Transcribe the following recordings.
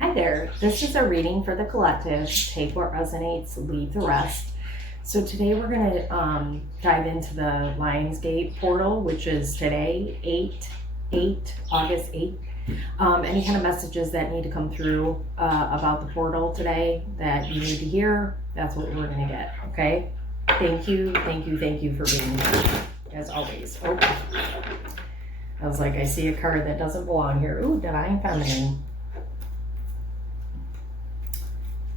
Hi there, this is a reading for the collective. Take what resonates, leave the rest. So today we're going to dive into the Lionsgate Portal, which is today, August 8th. Any kind of messages that need to come through about the portal today that you need to hear, that's what we're going to get, okay? Thank you for being here, as always. Oh, I was like, I see a card that doesn't belong here. Ooh, Divine Feminine.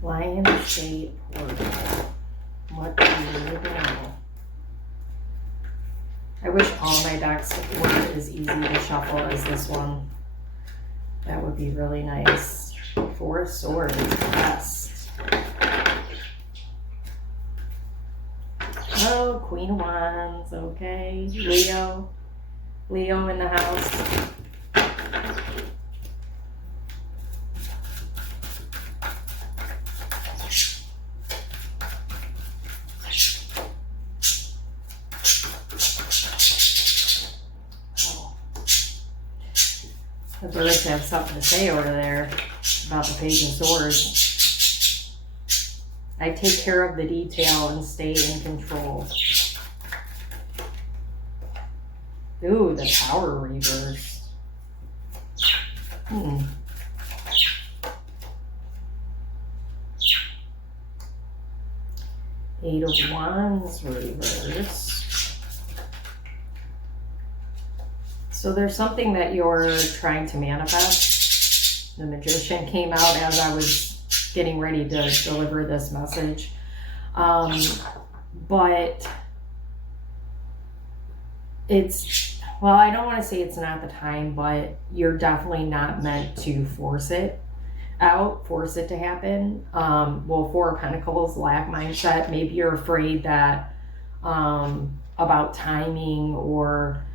Lionsgate Portal. What do you need to know? I wish all my decks were as easy to shuffle as this one. That would be really nice. Four of Swords, best. Oh, Queen of Wands, okay. Leo in the house. The birds have something to say over there about the Page of Swords. I take care of the detail and stay in control. Ooh, the Tower reversed. Eight of Wands reversed. So there's something that you're trying to manifest. The Magician came out as I was getting ready to deliver this message. But it's, well, I don't want to say it's not the time, but you're definitely not meant to force it to happen. Well, Four of Pentacles, lack mindset. Maybe you're afraid that about timing, or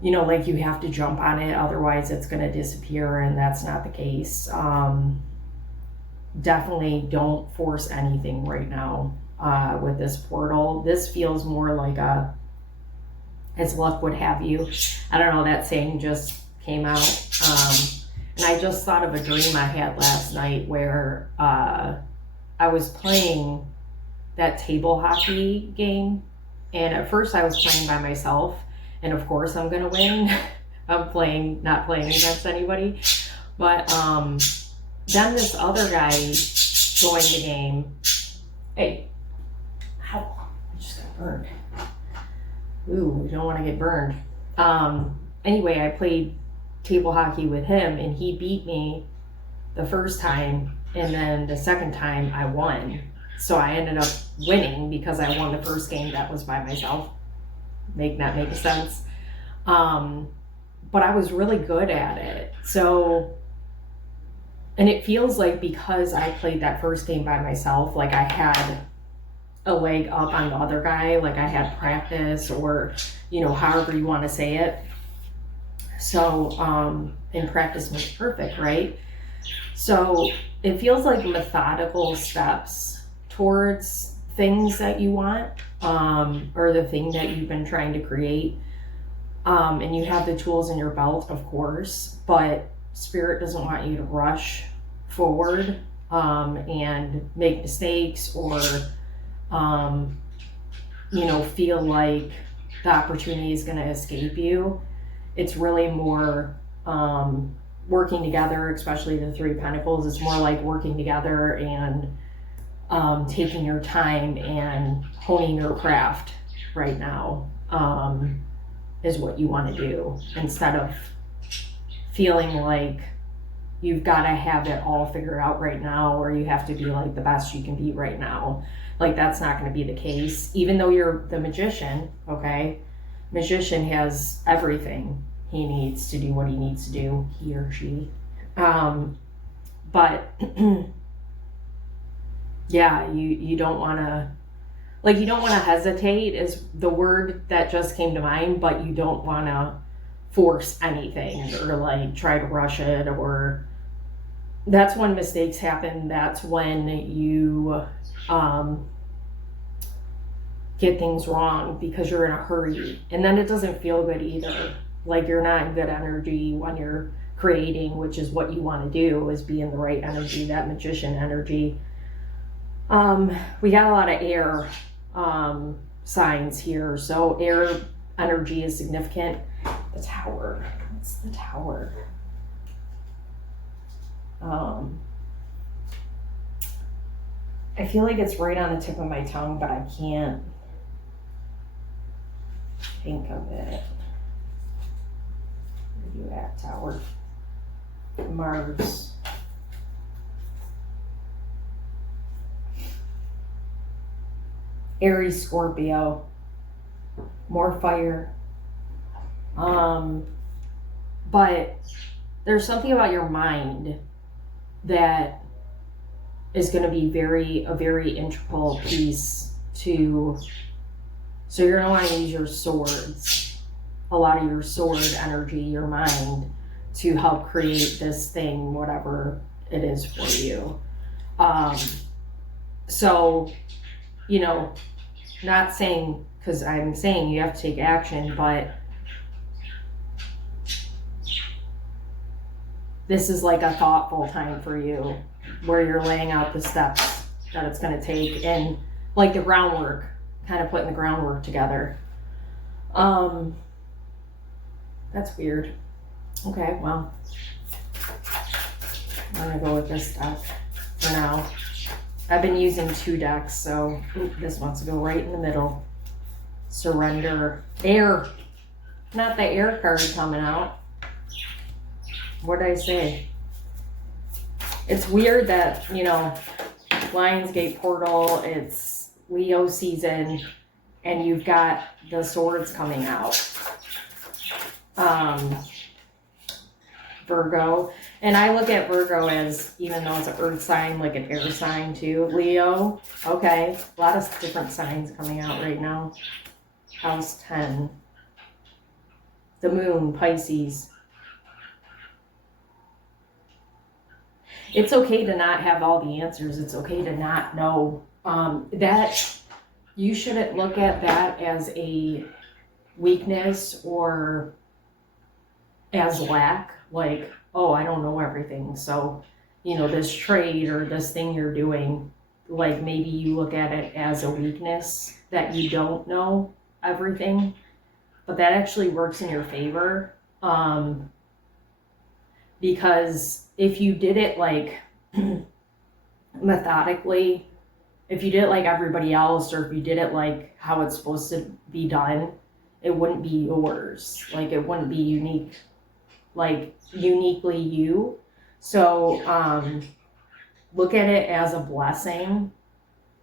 like you have to jump on it, otherwise it's going to disappear, and that's not the case. Definitely don't force anything right now with this portal. This feels more like as luck would have you. I don't know, that saying just came out. And I just thought of a dream I had last night where I was playing that table hockey game, and at first I was playing by myself. And of course I'm gonna win. I'm not playing against anybody. But then this other guy joined the game. Hey, ow, I just got burned. Ooh, we don't want to get burned. Anyway, I played table hockey with him, and he beat me the first time, and then the second time I won. So I ended up winning because I won the first game that was by myself. Make sense. But I was really good at it. So, and it feels like because I played that first game by myself, like I had a leg up on the other guy, like I had practice, or however you want to say it. So and practice makes perfect, right? So it feels like methodical steps towards things that you want, or the thing that you've been trying to create, and you have the tools in your belt, of course, but Spirit doesn't want you to rush forward and make mistakes, or feel like the opportunity is going to escape you. It's really more working together, especially the Three of Pentacles. It's more like working together and taking your time and honing your craft right now is what you want to do, instead of feeling like you've got to have it all figured out right now, or you have to be like the best you can be right now. Like, that's not going to be the case. Even though you're the Magician, okay? Magician has everything he needs to do what he needs to do, he or she. But yeah, you don't want to hesitate is the word that just came to mind, but you don't want to force anything or like try to rush it, or that's when mistakes happen. That's when you get things wrong because you're in a hurry, and then it doesn't feel good either. Like, you're not in good energy when you're creating, which is what you want to do, is be in the right energy, that magician energy. We got a lot of air signs here, so air energy is significant. The Tower. What's the Tower? I feel like it's right on the tip of my tongue, but I can't think of it. Where are you at, Tower? Mars. Aries, Scorpio. More fire. But there's something about your mind that is going to be a very integral piece to, so you're going to want to use your swords, a lot of your sword energy, your mind, to help create this thing, whatever it is for you. So, you know, not saying, because I'm saying you have to take action, but this is like a thoughtful time for you where you're laying out the steps that it's going to take and like the groundwork, kind of putting the groundwork together. That's weird. Okay, well, I'm going to go with this deck for now. I've been using 2 decks, so this wants to go right in the middle. Surrender. Air. Not the air card coming out. What did I say? It's weird that, you know, Lionsgate Portal, it's Leo season, and you've got the swords coming out. Virgo. And I look at Virgo as, even though it's an earth sign, like an air sign too. Leo. Okay. A lot of different signs coming out right now. House 10. The moon, Pisces. It's okay to not have all the answers. It's okay to not know. That you shouldn't look at that as a weakness or as lack. Like, oh, I don't know everything. So, you know, this trade or this thing you're doing, like maybe you look at it as a weakness that you don't know everything, but that actually works in your favor. Because if you did it like methodically, if you did it like everybody else, or if you did it like how it's supposed to be done, it wouldn't be yours. Like it wouldn't be unique, like uniquely you. So look at it as a blessing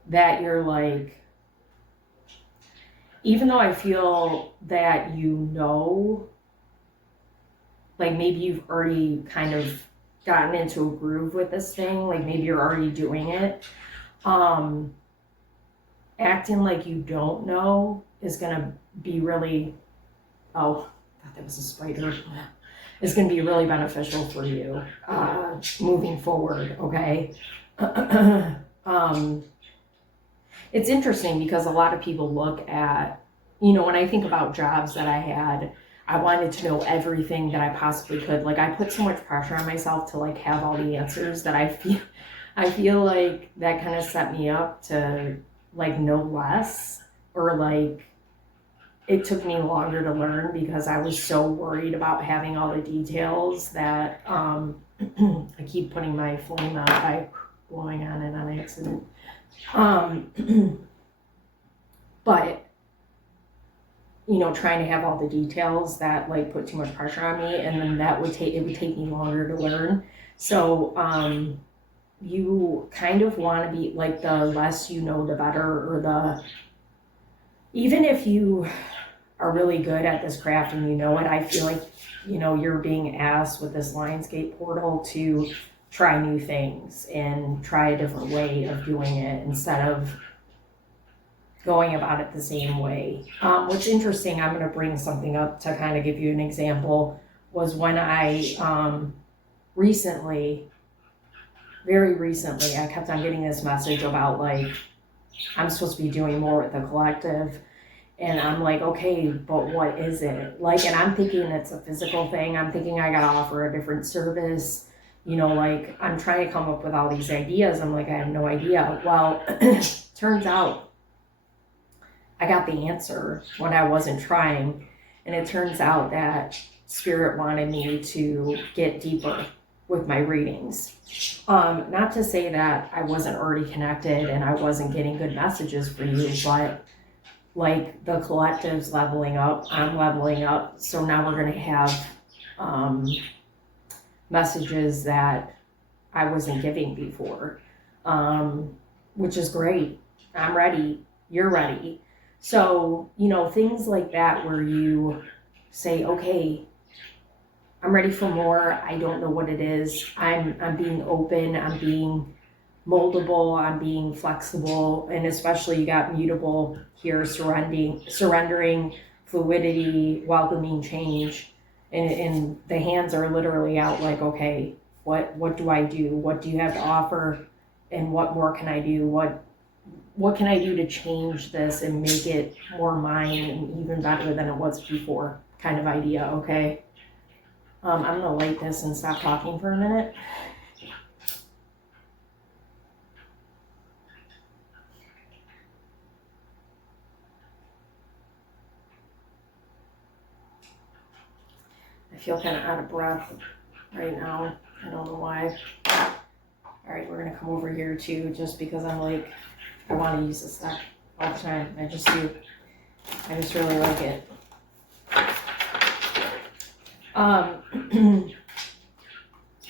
that you're like, even though I feel that, you know, like maybe you've already kind of gotten into a groove with this thing, like maybe you're already doing it. Acting like you don't know is gonna be really, oh, I thought that was a spider. It's gonna be really beneficial for you moving forward, okay? It's interesting because a lot of people look at, you know, when I think about jobs that I had, I wanted to know everything that I possibly could. Like I put so much pressure on myself to like have all the answers that I feel like that kind of set me up to like know less, or like it took me longer to learn because I was so worried about having all the details that I keep putting my flame out by blowing on it on accident. But you know, trying to have all the details that like put too much pressure on me, and then it would take me longer to learn. So you kind of want to be like, the less you know the better, or even if you are really good at this craft and you know it, I feel like, you know, you're being asked with this Lionsgate Portal to try new things and try a different way of doing it instead of going about it the same way. What's interesting, I'm going to bring something up to kind of give you an example, was when I very recently, I kept on getting this message about like, I'm supposed to be doing more with the collective. And I'm like, okay, but what is it? Like, and I'm thinking it's a physical thing. I'm thinking I gotta offer a different service. You know, like, I'm trying to come up with all these ideas. I'm like, I have no idea. Well, turns out I got the answer when I wasn't trying. And it turns out that Spirit wanted me to get deeper with my readings. Not to say that I wasn't already connected and I wasn't getting good messages for you, but like the collective's leveling up, I'm leveling up. So now we're going to have messages that I wasn't giving before, which is great. I'm ready. You're ready. So, you know, things like that where you say, okay, I'm ready for more. I don't know what it is. I'm being open. I'm being moldable. I'm being flexible. And especially you got mutable here, surrendering, fluidity, welcoming change. And the hands are literally out like, okay, what do I do? What do you have to offer? And what more can I do? What can I do to change this and make it more mine and even better than it was before kind of idea, okay? I'm going to light this and stop talking for a minute. I feel kind of out of breath right now. I don't know why. All right, we're going to come over here too, just because I'm like, I want to use this stuff all the time. I just do. I just really like it.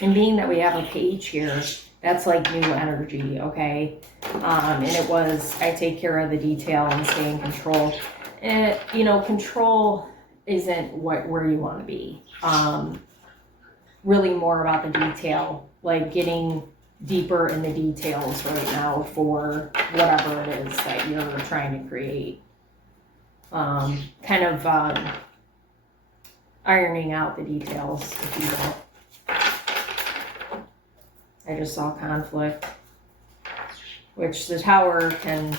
And being that we have a page here, that's like new energy, okay? And it was, I take care of the detail and stay in control. And, you know, control isn't where you want to be. Really more about the detail, like getting deeper in the details right now for whatever it is that you're trying to create. Kind of ironing out the details, if you will. I just saw conflict, which the Tower can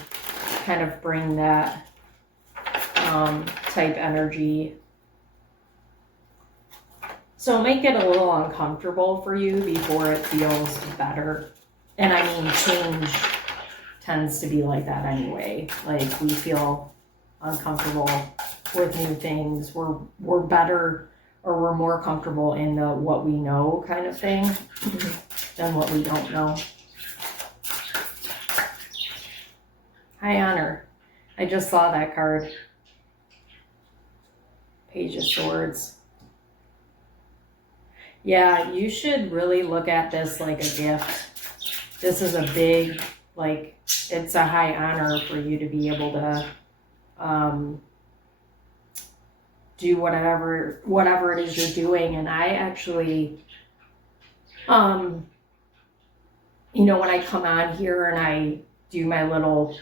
kind of bring that type energy. So make it a little uncomfortable for you before it feels better. And I mean, change tends to be like that anyway. Like, we feel uncomfortable with new things. We're better, or we're more comfortable in the what we know kind of thing than what we don't know. High Honor. I just saw that card. Page of Swords. Yeah, you should really look at this like a gift. This is a big, like, it's a high honor for you to be able to do whatever it is you're doing. And I actually, you know, when I come on here and I do my little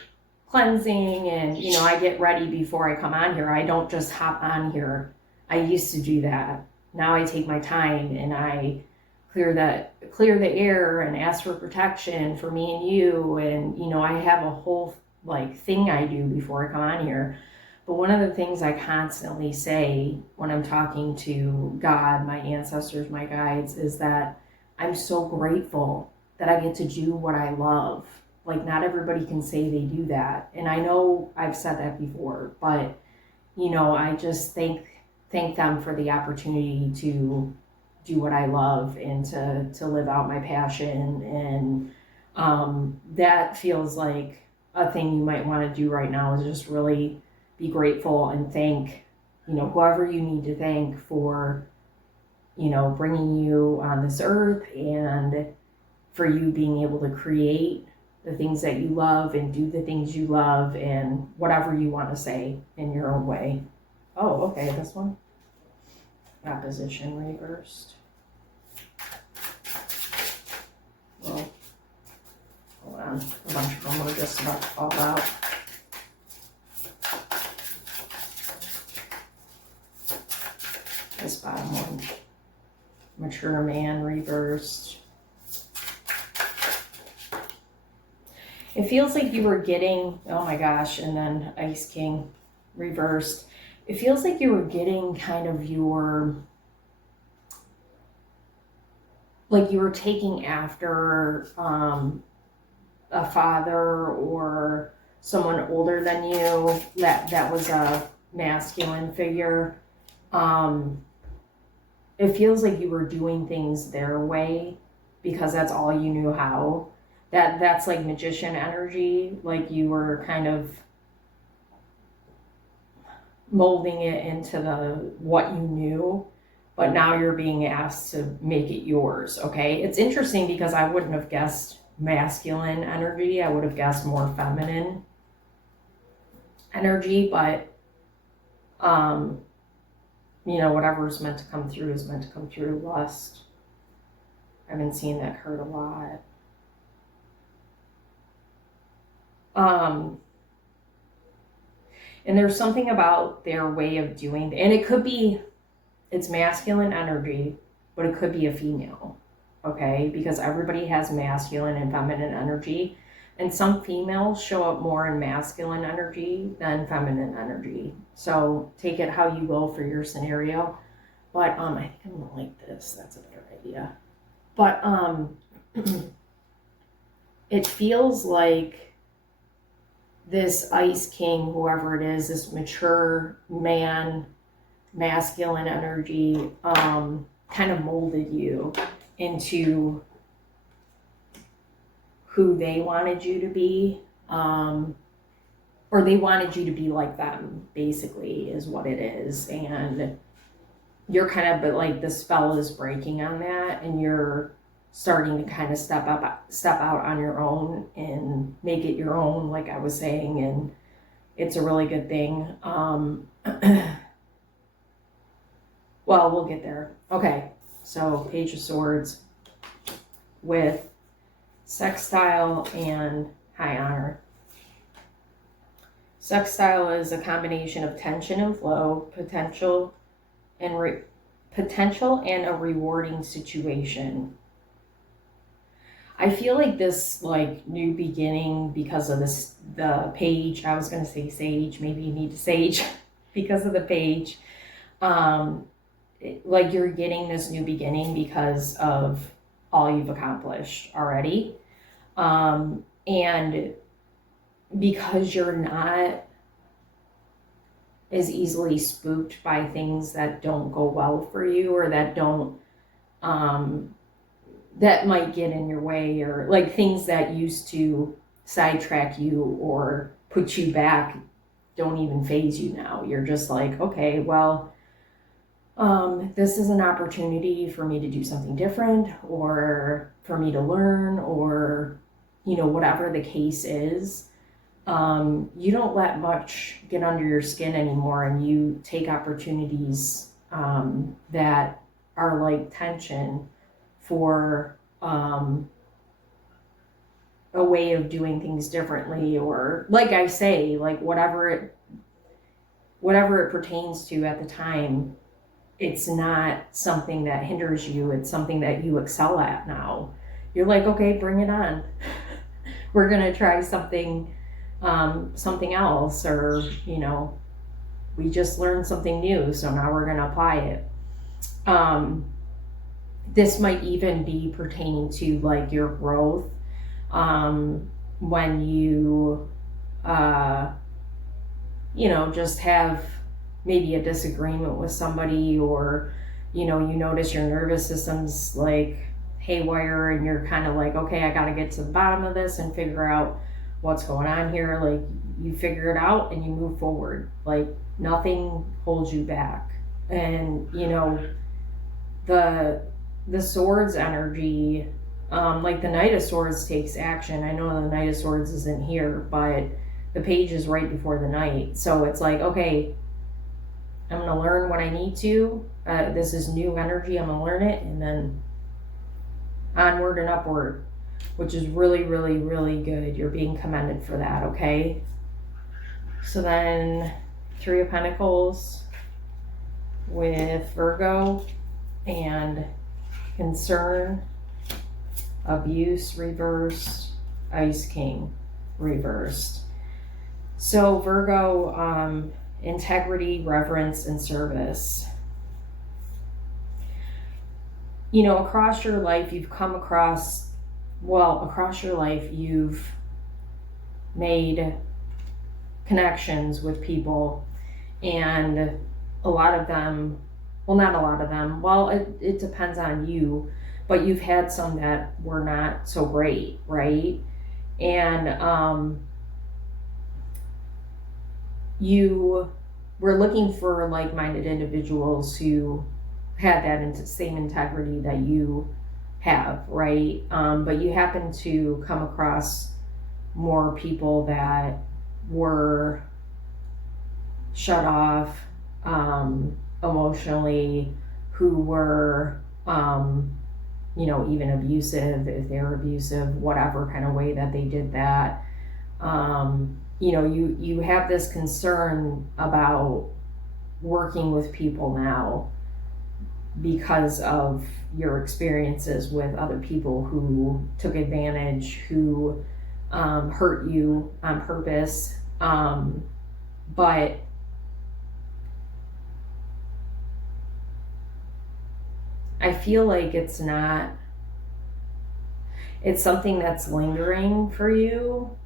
cleansing and, you know, I get ready before I come on here, I don't just hop on here. I used to do that. Now I take my time and I clear the air and ask for protection for me and you. And, you know, I have a whole like thing I do before I come on here. But one of the things I constantly say when I'm talking to God, my ancestors, my guides, is that I'm so grateful that I get to do what I love. Like, not everybody can say they do that. And I know I've said that before, but, you know, I just thank them for the opportunity to do what I love and to live out my passion. And that feels like a thing you might want to do right now, is just really be grateful and thank, you know, whoever you need to thank for, you know, bringing you on this earth and for you being able to create the things that you love and do the things you love and whatever you want to say in your own way. Oh, okay, this one. Opposition reversed. Well, hold on. A bunch of them are just about to fall out. This bottom one. Mature man reversed. It feels like you were getting, oh my gosh, and then Ice King. reversed. It feels like you were getting kind of like you were taking after a father or someone older than you that was a masculine figure. It feels like you were doing things their way because that's all you knew how. That's like magician energy, like you were kind of molding it into what you knew, but now you're being asked to make it yours. Okay, it's interesting because I wouldn't have guessed masculine energy. I would have guessed more feminine energy, but whatever's meant to come through is meant to come through. Lust, I've been seeing that card a lot. And there's something about their way of doing, and it's masculine energy, but it could be a female, okay? Because everybody has masculine and feminine energy, and some females show up more in masculine energy than feminine energy. So take it how you will for your scenario. But I think I'm gonna like this. That's a better idea. But it feels like this Ice King, whoever it is, this mature man, masculine energy, kind of molded you into who they wanted you to be, or they wanted you to be like them, basically, is what it is. And you're kind of, but like the spell is breaking on that, and you're starting to kind of step out on your own and make it your own, like I was saying, and it's a really good thing. Well, we'll get there. Okay, so Page of Swords with Sextile and High Honor. Sextile is a combination of tension and flow, potential and a rewarding situation. I feel like this like new beginning because of the page. I was going to say sage. Maybe you need to sage because of the page. Like you're getting this new beginning because of all you've accomplished already. And because you're not as easily spooked by things that don't go well for you, or that don't, that might get in your way, or like things that used to sidetrack you or put you back don't even faze you now. You're just like, okay, well, this is an opportunity for me to do something different, or for me to learn, or, whatever the case is. You don't let much get under your skin anymore, and you take opportunities that are like tension for a way of doing things differently, or like I say, like whatever it pertains to at the time. It's not something that hinders you. It's something that you excel at now. You're like, okay, bring it on. We're going to try something else, or, we just learned something new, so now we're going to apply it. This might even be pertaining to like your growth, when you, just have maybe a disagreement with somebody, or, you notice your nervous system's like haywire, and you're kind of like, okay, I got to get to the bottom of this and figure out what's going on here. Like you figure it out and you move forward. Like nothing holds you back. And, the Swords energy, like the Knight of Swords takes action. I know the Knight of Swords isn't here, but the page is right before the Knight. So it's like, okay, I'm going to learn what I need to. This is new energy. I'm going to learn it, and then onward and upward, which is really, really, really good. You're being commended for that, okay? So then Three of Pentacles with Virgo and concern, abuse reversed, Ice King reversed. So Virgo, integrity, reverence, and service. You know, across your life, you've made connections with people, and a lot of them, well, not a lot of them, well, it depends on you, but you've had some that were not so great, right? And you were looking for like-minded individuals who had that same integrity that you have, right? But you happen to come across more people that were shut off emotionally, who were even abusive, if they were abusive, whatever kind of way that they did that. You have this concern about working with people now because of your experiences with other people who took advantage, who hurt you on purpose. But I feel like it's something that's lingering for you,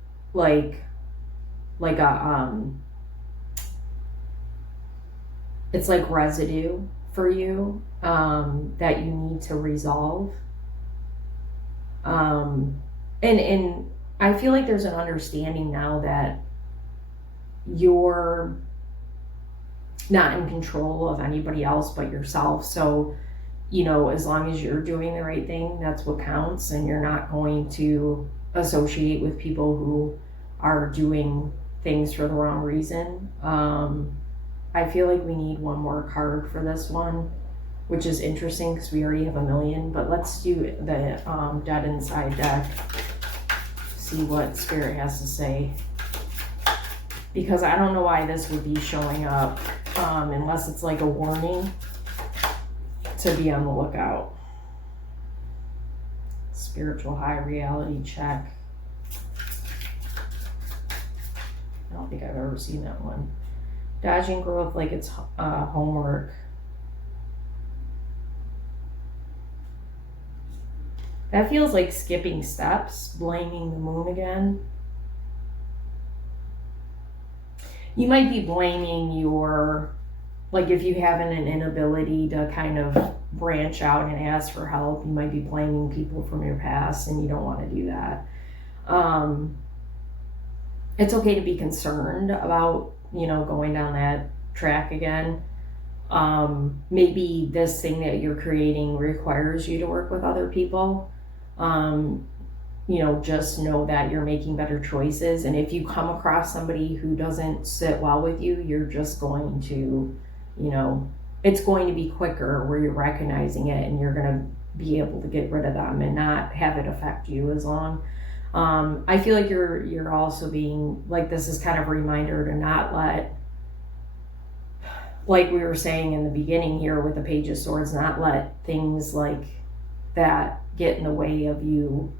it's like residue for you, that you need to resolve. And I feel like there's an understanding now that you're not in control of anybody else but yourself. So, as long as you're doing the right thing, that's what counts, and you're not going to associate with people who are doing things for the wrong reason. I feel like we need one more card for this one, which is interesting because we already have a million, but let's do the Dead Inside deck, see what Spirit has to say, because I don't know why this would be showing up, unless it's like a warning to be on the lookout. Spiritual high reality check. I don't think I've ever seen that one. Dodging growth like it's homework. That feels like skipping steps, blaming the moon again. You might be blaming if you have an inability to kind of branch out and ask for help, you might be blaming people from your past, and you don't want to do that. It's okay to be concerned about, going down that track again. Maybe this thing that you're creating requires you to work with other people. Just know that you're making better choices. And if you come across somebody who doesn't sit well with you, you're just going to, it's going to be quicker where you're recognizing it, and you're going to be able to get rid of them and not have it affect you as long. I feel like you're also being this is kind of a reminder to not let, like we were saying in the beginning here with the Page of Swords, not let things like that get in the way of you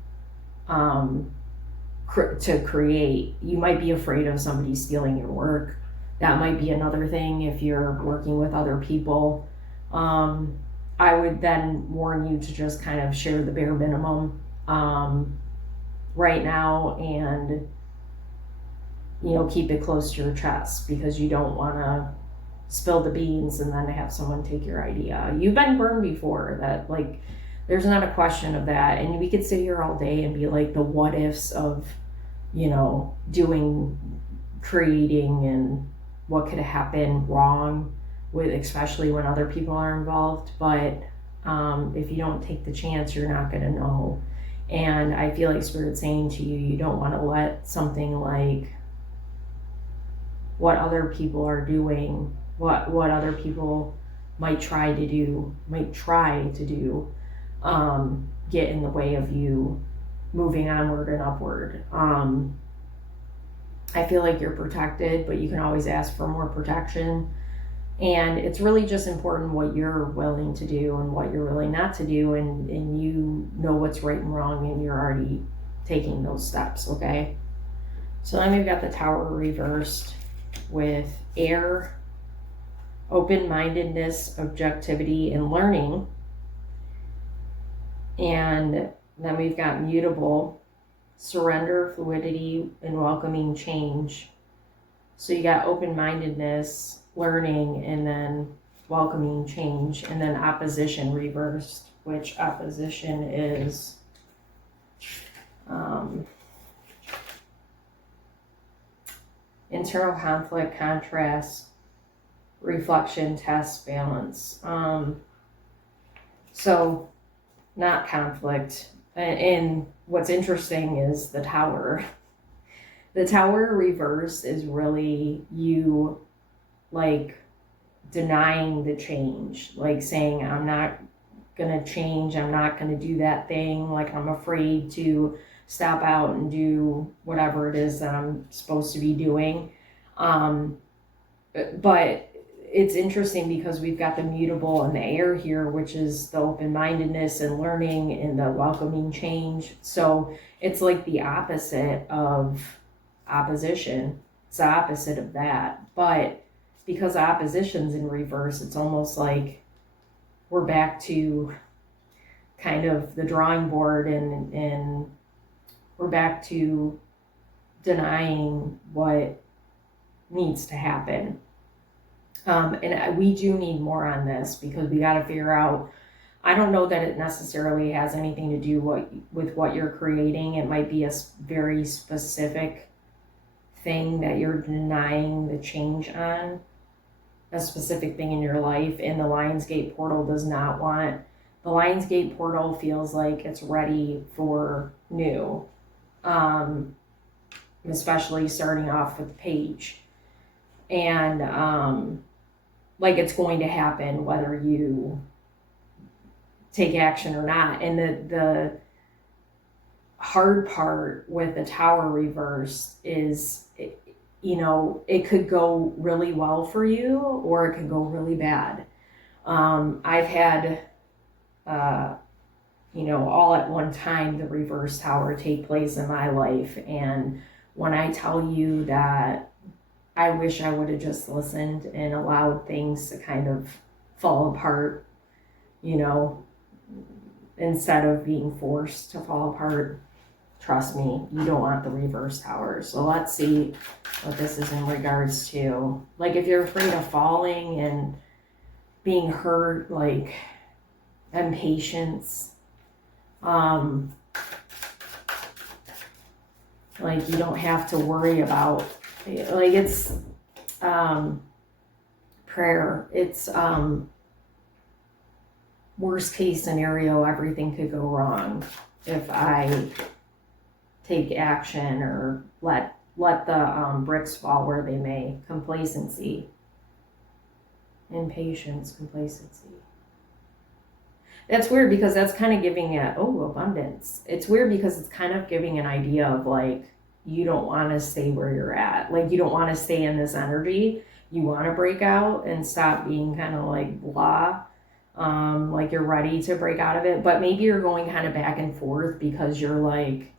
to create. You might be afraid of somebody stealing your work. That might be another thing if you're working with other people. I would then warn you to just kind of share the bare minimum right now, and keep it close to your chest, because you don't want to spill the beans and then have someone take your idea. You've been burned before. That there's not a question of that. And we could sit here all day and be like the what ifs of creating and what could have happened wrong with, especially when other people are involved. But if you don't take the chance, you're not going to know. And I feel like Spirit's saying to you, you don't want to let something like what other people are doing, what other people might try to do, get in the way of you moving onward and upward. I feel like you're protected, but you can always ask for more protection. And it's really just important what you're willing to do and what you're willing not to do, and you know what's right and wrong, and you're already taking those steps, okay? So then we've got the Tower reversed. with air, open-mindedness, objectivity, and learning. And then we've got mutable, surrender, fluidity, and welcoming change. So you got open-mindedness, learning, and then welcoming change. And then opposition reversed, which opposition is internal conflict, contrast, reflection, test, balance. So not conflict. And what's interesting is the Tower. The Tower reverse is really you like denying the change, like saying, I'm not gonna change, I'm not gonna do that thing, like I'm afraid to step out and do whatever it is that I'm supposed to be doing. But it's interesting because we've got the mutable and the air here, which is the open-mindedness and learning and the welcoming change. So it's like the opposite of opposition. It's the opposite of that. But because opposition's in reverse, it's almost like we're back to kind of the drawing board, and we're back to denying what needs to happen. And we do need more on this because we got to figure out, I don't know that it necessarily has anything to do with what you're creating. It might be a very specific thing that you're denying the change on, a specific thing in your life. And the Lionsgate Portal does not want, the Lionsgate Portal feels like it's ready for new, especially starting off with Page. And like it's going to happen whether you take action or not. And the hard part with the Tower reverse is, it could go really well for you or it could go really bad. I've had, all at one time, the reverse Tower take place in my life. And when I tell you that I wish I would have just listened and allowed things to kind of fall apart, instead of being forced to fall apart. Trust me, you don't want the reverse Tower. So let's see what this is in regards to. Like if you're afraid of falling and being hurt, like impatience, like you don't have to worry about, like it's prayer. It's worst case scenario, everything could go wrong if I take action or let the bricks fall where they may. Complacency, impatience, complacency. That's weird because that's kind of giving it, abundance. It's weird because it's kind of giving an idea of like, you don't want to stay where you're at. Like you don't want to stay in this energy. You want to break out and stop being kind of like blah. Like you're ready to break out of it, but maybe you're going kind of back and forth because you're like,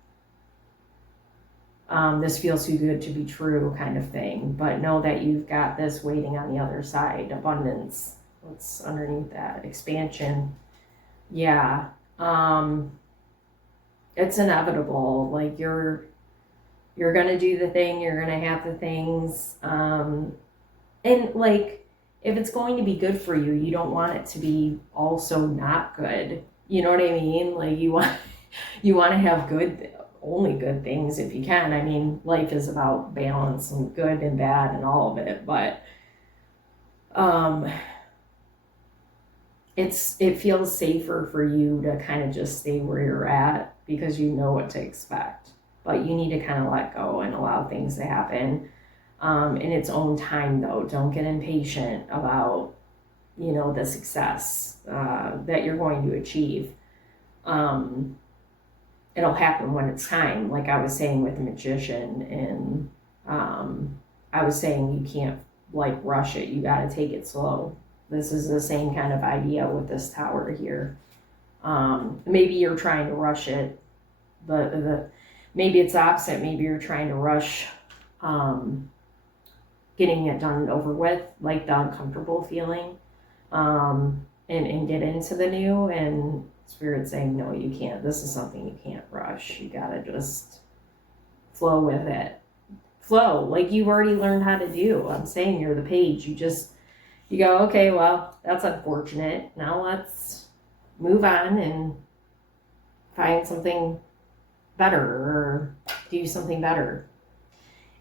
this feels too good to be true kind of thing. But know that you've got this waiting on the other side. Abundance. What's underneath that? Expansion. Yeah. It's inevitable. Like you're gonna do the thing, you're gonna have the things. And like if it's going to be good for you, you don't want it to be also not good. You know what I mean? Like you want to have only good things if you can. I mean, life is about balance and good and bad and all of it, but it feels safer for you to kind of just stay where you're at because you know what to expect. But you need to kind of let go and allow things to happen in its own time, though. Don't get impatient about, the success that you're going to achieve. It'll happen when it's time, like I was saying with the magician. And I was saying you can't, like, rush it. You got to take it slow. This is the same kind of idea with this Tower here. Maybe you're trying to rush it. Maybe it's opposite. Maybe you're trying to rush getting it done and over with, like the uncomfortable feeling, and get into the new. And Spirit's saying, no, you can't. This is something you can't rush. You gotta just flow with it. Flow, like you've already learned how to do. I'm saying you're the page. You go, okay, well, that's unfortunate. Now let's move on and find something better or do something better.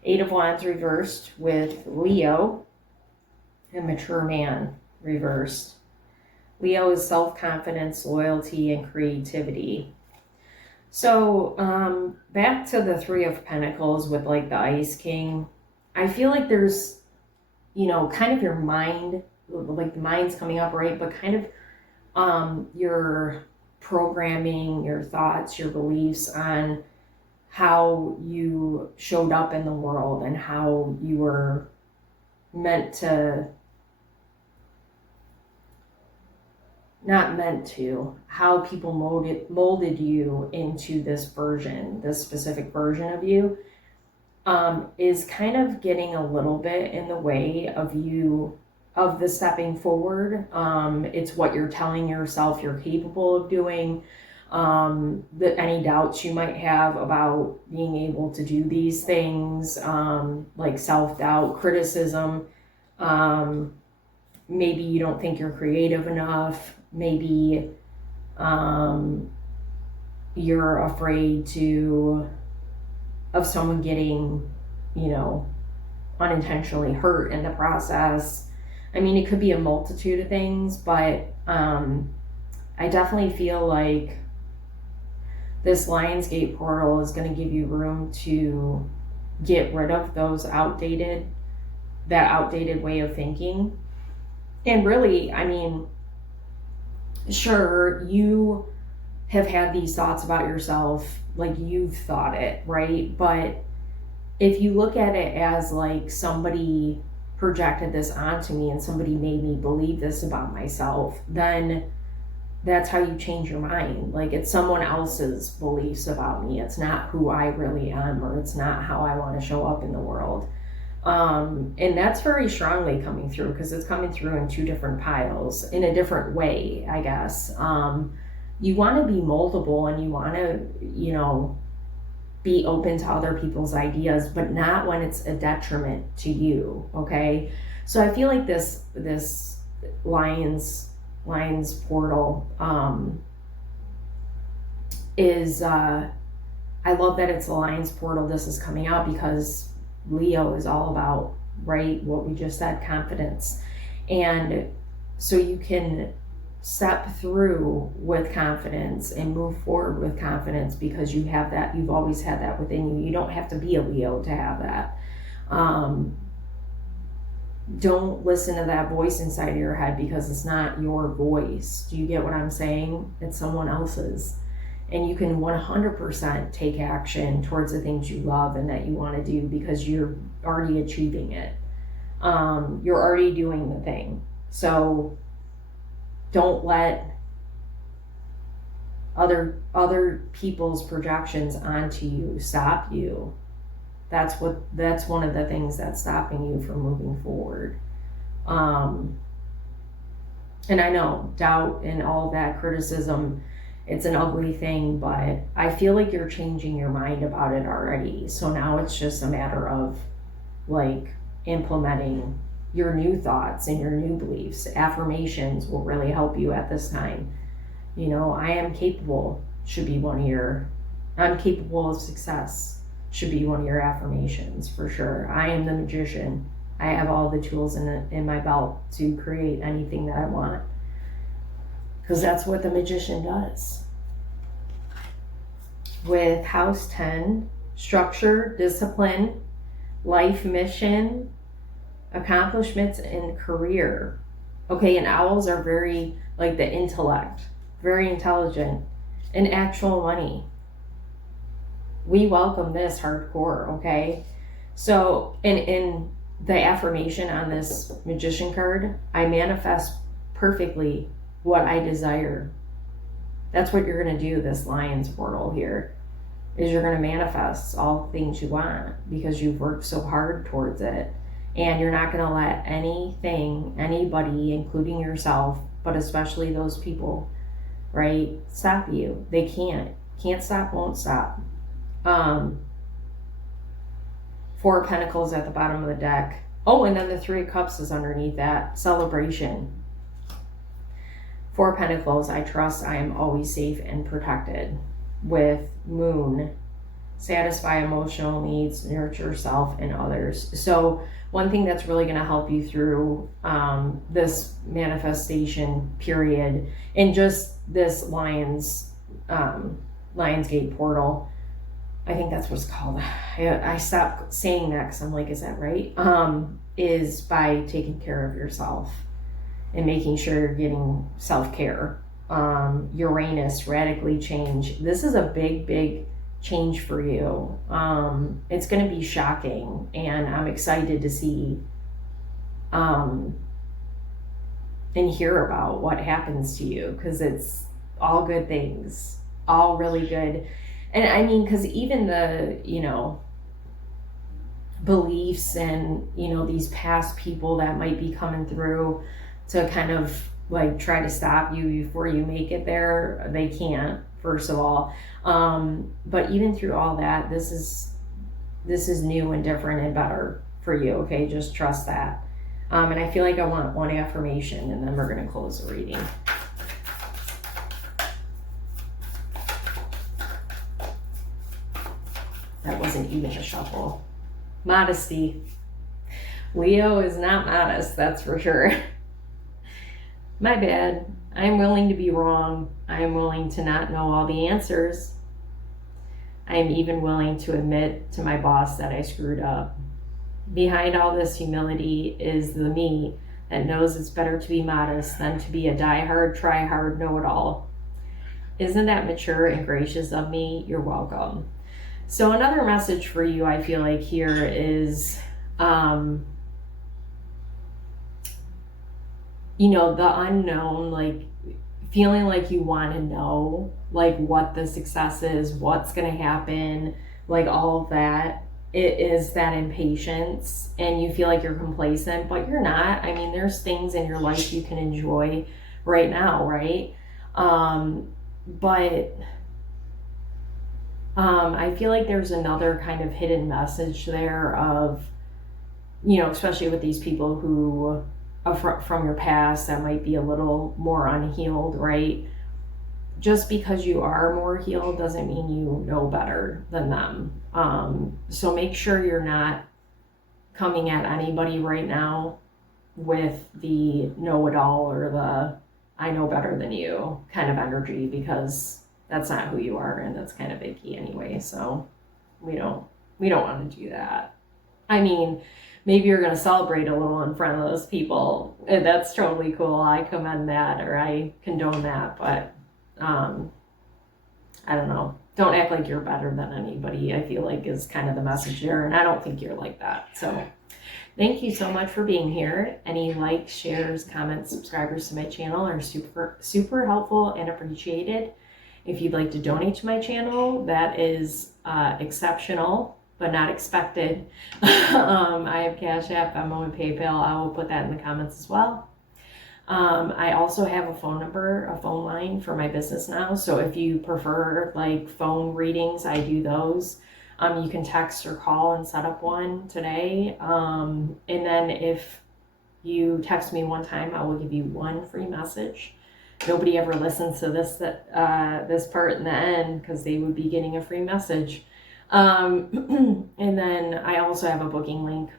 8 of Wands reversed with Leo, a mature man reversed. Leo is self-confidence, loyalty, and creativity. So back to the 3 of Pentacles with like the Ice King. I feel like there's, kind of your mind, like the mind's coming up, right? But kind of your programming, your thoughts, your beliefs on how you showed up in the world and how you were meant to, not meant to, how people molded you into this version, this specific version of you, is kind of getting a little bit in the way of the stepping forward. It's what you're telling yourself you're capable of doing. Any doubts you might have about being able to do these things, like self-doubt, criticism. Maybe you don't think you're creative enough. Maybe you're afraid of someone getting, unintentionally hurt in the process. I mean, it could be a multitude of things, but I definitely feel like this Lionsgate portal is going to give you room to get rid of that outdated way of thinking. And really, I mean, sure, you have had these thoughts about yourself, like you've thought it, right? But if you look at it as like somebody projected this onto me and somebody made me believe this about myself, then that's how you change your mind. Like it's someone else's beliefs about me. It's not who I really am, or it's not how I want to show up in the world. And that's very strongly coming through because it's coming through in 2 different piles in a different way, I guess. You want to be moldable and you want to, be open to other people's ideas, but not when it's a detriment to you. Okay. So I feel like this Lions portal, is, I love that it's a Lions portal. This is coming out because Leo is all about, right, what we just said, confidence. And so you can step through with confidence and move forward with confidence because you have that, you've always had that within you. You don't have to be a Leo to have that. Don't listen to that voice inside of your head because it's not your voice. Do you get what I'm saying? It's someone else's. And you can 100% take action towards the things you love and that you want to do because you're already achieving it. You're already doing the thing. So don't let other people's projections onto you stop you. That's one of the things that's stopping you from moving forward. And I know doubt and all that criticism, it's an ugly thing, but I feel like you're changing your mind about it already. So now it's just a matter of like implementing your new thoughts and your new beliefs. Affirmations will really help you at this time. I am capable should be one of your, I'm capable of success should be one of your affirmations for sure. I am the magician. I have all the tools in my belt to create anything that I want. Because that's what the magician does. With House 10, structure, discipline, life mission, accomplishments, and career. Okay, and owls are very, like the intellect, very intelligent, and actual money. We welcome this hardcore, okay? So, in the affirmation on this magician card, I manifest perfectly what I desire. That's what you're going to do, this Lions portal here, is you're going to manifest all the things you want because you've worked so hard towards it. And you're not going to let anything, anybody, including yourself, but especially those people, right, stop you. They can't stop, won't stop. Four of Pentacles at the bottom of the deck. Oh, and then the Three of Cups is underneath that. Celebration. Four of Pentacles, I trust I am always safe and protected. With Moon, satisfy emotional needs, nurture self and others. So one thing that's really going to help you through this manifestation period and just this Lionsgate Portal, I think that's what it's called. I stopped saying that because I'm like, is that right? Is by taking care of yourself and making sure you're getting self-care. Uranus, radically change. This is a big change for you. It's going to be shocking, and I'm excited to see and hear about what happens to you, because it's all good things, all really good. And I mean, because even the, beliefs and, these past people that might be coming through to kind of like try to stop you before you make it there, they can't, first of all. But even through all that, this is new and different and better for you, okay? Just trust that. And I feel like I want one affirmation, and then we're going to close the reading. That wasn't even a shuffle. Modesty. Leo is not modest, that's for sure. My bad. I'm willing to be wrong. I am willing to not know all the answers. I am even willing to admit to my boss that I screwed up. Behind all this humility is the me that knows it's better to be modest than to be a die-hard, try-hard, know-it-all. Isn't that mature and gracious of me? You're welcome. So another message for you, I feel like here is, the unknown, like feeling like you want to know, like what the success is, what's going to happen, like all of that. It is that impatience, and you feel like you're complacent, but you're not. I mean, there's things in your life you can enjoy right now, right? But I feel like there's another kind of hidden message there of, especially with these people who are from your past that might be a little more unhealed, right? Just because you are more healed doesn't mean you know better than them. So make sure you're not coming at anybody right now with the know-it-all or the I know better than you kind of energy, because that's not who you are, and that's kind of icky anyway. So we don't want to do that. I mean, maybe you're going to celebrate a little in front of those people. That's totally cool. I commend that, or I condone that, but I don't know. Don't act like you're better than anybody, I feel like is kind of the message there, and I don't think you're like that. So thank you so much for being here. Any likes, shares, comments, subscribers to my channel are super helpful and appreciated. If you'd like to donate to my channel, that is exceptional, but not expected. I have CashApp, Venmo, and PayPal. I will put that in the comments as well. I also have a phone line for my business now. So if you prefer like phone readings, I do those. You can text or call and set up one today. And then if you text me one time, I will give you one free message. Nobody ever listens to this part in the end, because they would be getting a free message. And then I also have a booking link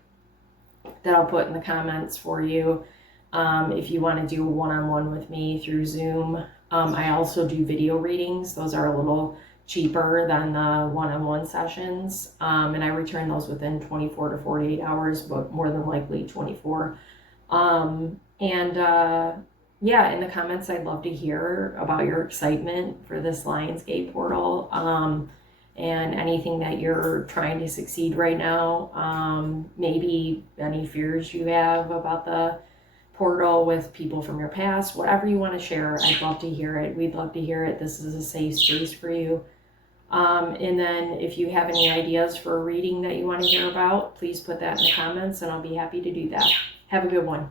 that I'll put in the comments for you. If you want to do a one-on-one with me through Zoom. I also do video readings. Those are a little cheaper than the one-on-one sessions. And I return those within 24 to 48 hours, but more than likely 24. Yeah, in the comments, I'd love to hear about your excitement for this Lionsgate Portal, and anything that you're trying to succeed right now. Maybe any fears you have about the portal with people from your past, whatever you want to share, I'd love to hear it. We'd love to hear it. This is a safe space for you. And then if you have any ideas for a reading that you want to hear about, please put that in the comments and I'll be happy to do that. Have a good one.